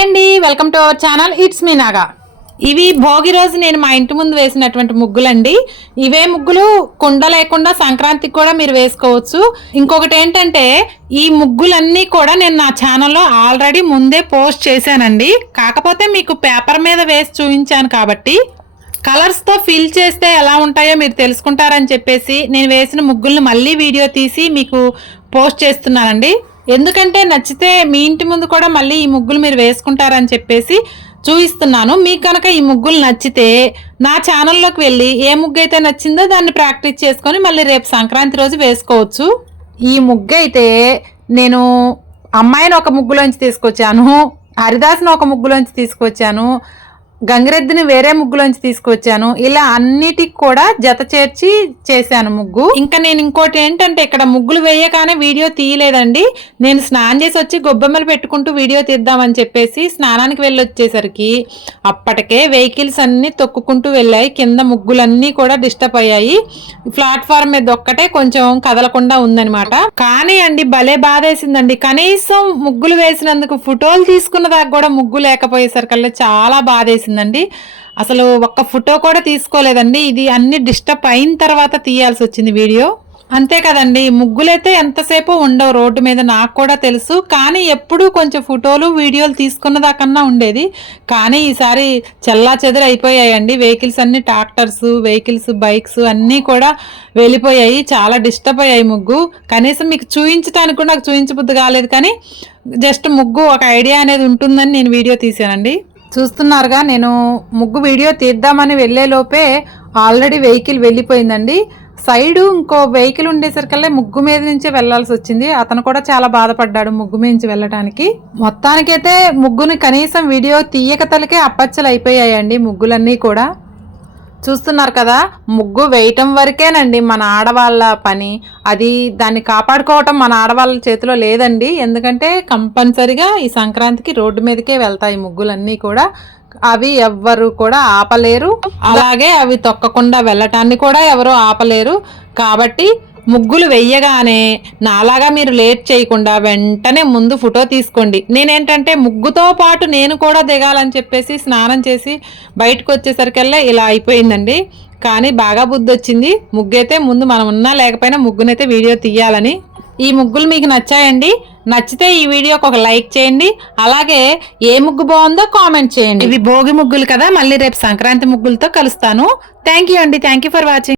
Hi అండి welcome to our channel it's me Naga. ఇవి భోగి రోజు నేను మా ఇంటి ముందు వేసినటువంటి ముగ్గులండి. ఇవే ముగ్గులు కుండ లేకుండా సంక్రాంతికి కూడా మీరు వేసుకోవచ్చు. ఇంకొకటి ఏంటంటే ఈ ముగ్గులన్నీ కూడా నేను నా ఛానల్లో ఆల్రెడీ ముందే పోస్ట్ చేశానండి. కాకపోతే మీకు పేపర్ మీద వేసి చూపించాను కాబట్టి కలర్స్తో ఫిల్ చేస్తే ఎలా ఉంటాయో మీరు తెలుసుకుంటారని చెప్పేసి నేను వేసిన ముగ్గుల్ని మళ్ళీ వీడియో తీసి మీకు పోస్ట్ చేస్తున్నానండి. ఎందుకంటే నచ్చితే మీ ఇంటి ముందు కూడా మళ్ళీ ఈ ముగ్గులు మీరు వేసుకుంటారని చెప్పేసి చూపిస్తున్నాను. మీకు కనుక ఈ ముగ్గులు నచ్చితే నా ఛానల్లోకి వెళ్ళి ఏ ముగ్గు అయితే నచ్చిందో దాన్ని ప్రాక్టీస్ చేసుకొని మళ్ళీ రేపు సంక్రాంతి రోజు వేసుకోవచ్చు. ఈ ముగ్గు అయితే నేను అమ్మాయిని ఒక ముగ్గులోంచి తీసుకొచ్చాను హరిదాస్ని ఒక ముగ్గులోంచి తీసుకొచ్చాను గంగిరెద్దుని వేరే ముగ్గులోంచి తీసుకొచ్చాను. ఇలా అన్నిటికి కూడా జత చేర్చి చేశాను ముగ్గు. ఇంకా నేను ఇంకోటి ఏంటంటే ఇక్కడ ముగ్గులు వేయగానే వీడియో తీయలేదండి. నేను స్నానం చేసి వచ్చి గొబ్బెమ్మలు పెట్టుకుంటూ వీడియో తీద్దామని చెప్పేసి స్నానానికి వెళ్ళి వచ్చేసరికి అప్పటికే వెహికల్స్ అన్ని తొక్కుకుంటూ వెళ్ళాయి. కింద ముగ్గులన్నీ కూడా డిస్టర్బ్ అయ్యాయి. ప్లాట్ఫామ్ మీద ఒక్కటే కొంచెం కదలకుండా ఉందన్నమాట. కానీ అండి భలే బాధేసిందండి. కనీసం ముగ్గులు వేసినందుకు ఫోటోలు తీసుకున్న దాకా కూడా ముగ్గు లేకపోయేసరికల్లా చాలా బాధేసిందండి అసలు ఒక్క ఫోటో కూడా తీసుకోలేదండి. ఇది అన్ని డిస్టర్బ్ అయిన తర్వాత తీయాల్సి వచ్చింది వీడియో. అంతే కదండి. ముగ్గులైతే ఎంతసేపు ఉండవు రోడ్డు మీద నాకు కూడా తెలుసు. కానీ ఎప్పుడూ కొంచెం ఫోటోలు వీడియోలు తీసుకున్న దాకన్నా ఉండేది. కానీ ఈసారి చెల్లా చెదరు అయిపోయాయండి. వెహికల్స్ అన్ని ట్రాక్టర్స్ వెహికల్స్ బైక్స్ అన్నీ కూడా వెళ్ళిపోయాయి. చాలా డిస్టర్బ్ అయ్యాయి ముగ్గు. కనీసం మీకు చూపించడానికి కూడా నాకు చూయించబుద్ధి కాలేదు. కానీ జస్ట్ ముగ్గు ఒక ఐడియా అనేది ఉంటుందని నేను వీడియో తీసానండి చూస్తున్నారుగా నేను ముగ్గు వీడియో తీద్దామని వెళ్ళేలోపే ఆల్రెడీ వెహికల్ వెళ్ళిపోయిందండి. సైడు ఇంకో వెహికల్ ఉండేసరికల్లా ముగ్గు మీద నుంచే వెళ్ళాల్సి వచ్చింది. అతను కూడా చాలా బాధపడ్డాడు ముగ్గు మీద నుంచి వెళ్ళటానికి. మొత్తానికైతే ముగ్గుని కనీసం వీడియో తీయక తలకే అప్పచ్చలు అయిపోయాయండి ముగ్గులన్నీ కూడా. చూస్తున్నారు కదా ముగ్గు వేయటం వరకేనండి మన ఆడవాళ్ళ పని. అది దాన్ని కాపాడుకోవటం మన ఆడవాళ్ళ చేతిలో లేదండి. ఎందుకంటే కంపల్సరిగా ఈ సంక్రాంతికి రోడ్డు మీదకే వెళ్తాయి ముగ్గులన్నీ కూడా. అవి ఎవ్వరు కూడా ఆపలేరు. అలాగే అవి తొక్కకుండా వెళ్ళటాన్ని కూడా ఎవరు ఆపలేరు. కాబట్టి ముగ్గులు వెయ్యగానే నాలాగా మీరు లేట్ చేయకుండా వెంటనే ముందు ఫోటో తీసుకోండి. నేనేంటంటే ముగ్గుతో పాటు నేను కూడా దిగాలని చెప్పేసి స్నానం చేసి బయటకు వచ్చేసరికల్లా ఇలా అయిపోయిందండి. కానీ బాగా బుద్ధి వచ్చింది. ముగ్గైతే ముందు మనం ఉన్నా లేకపోయినా ముగ్గునైతే వీడియో తీయాలని. ఈ ముగ్గులు మీకు నచ్చాయండి? నచ్చితే ఈ వీడియోకి ఒక లైక్ చేయండి. అలాగే ఏ ముగ్గు బాగుందో కామెంట్ చేయండి. ఇవి భోగి ముగ్గులు కదా? మళ్ళీ రేపు సంక్రాంతి ముగ్గులతో కలుస్తాను. థ్యాంక్ యూ అండి. Thank you for watching.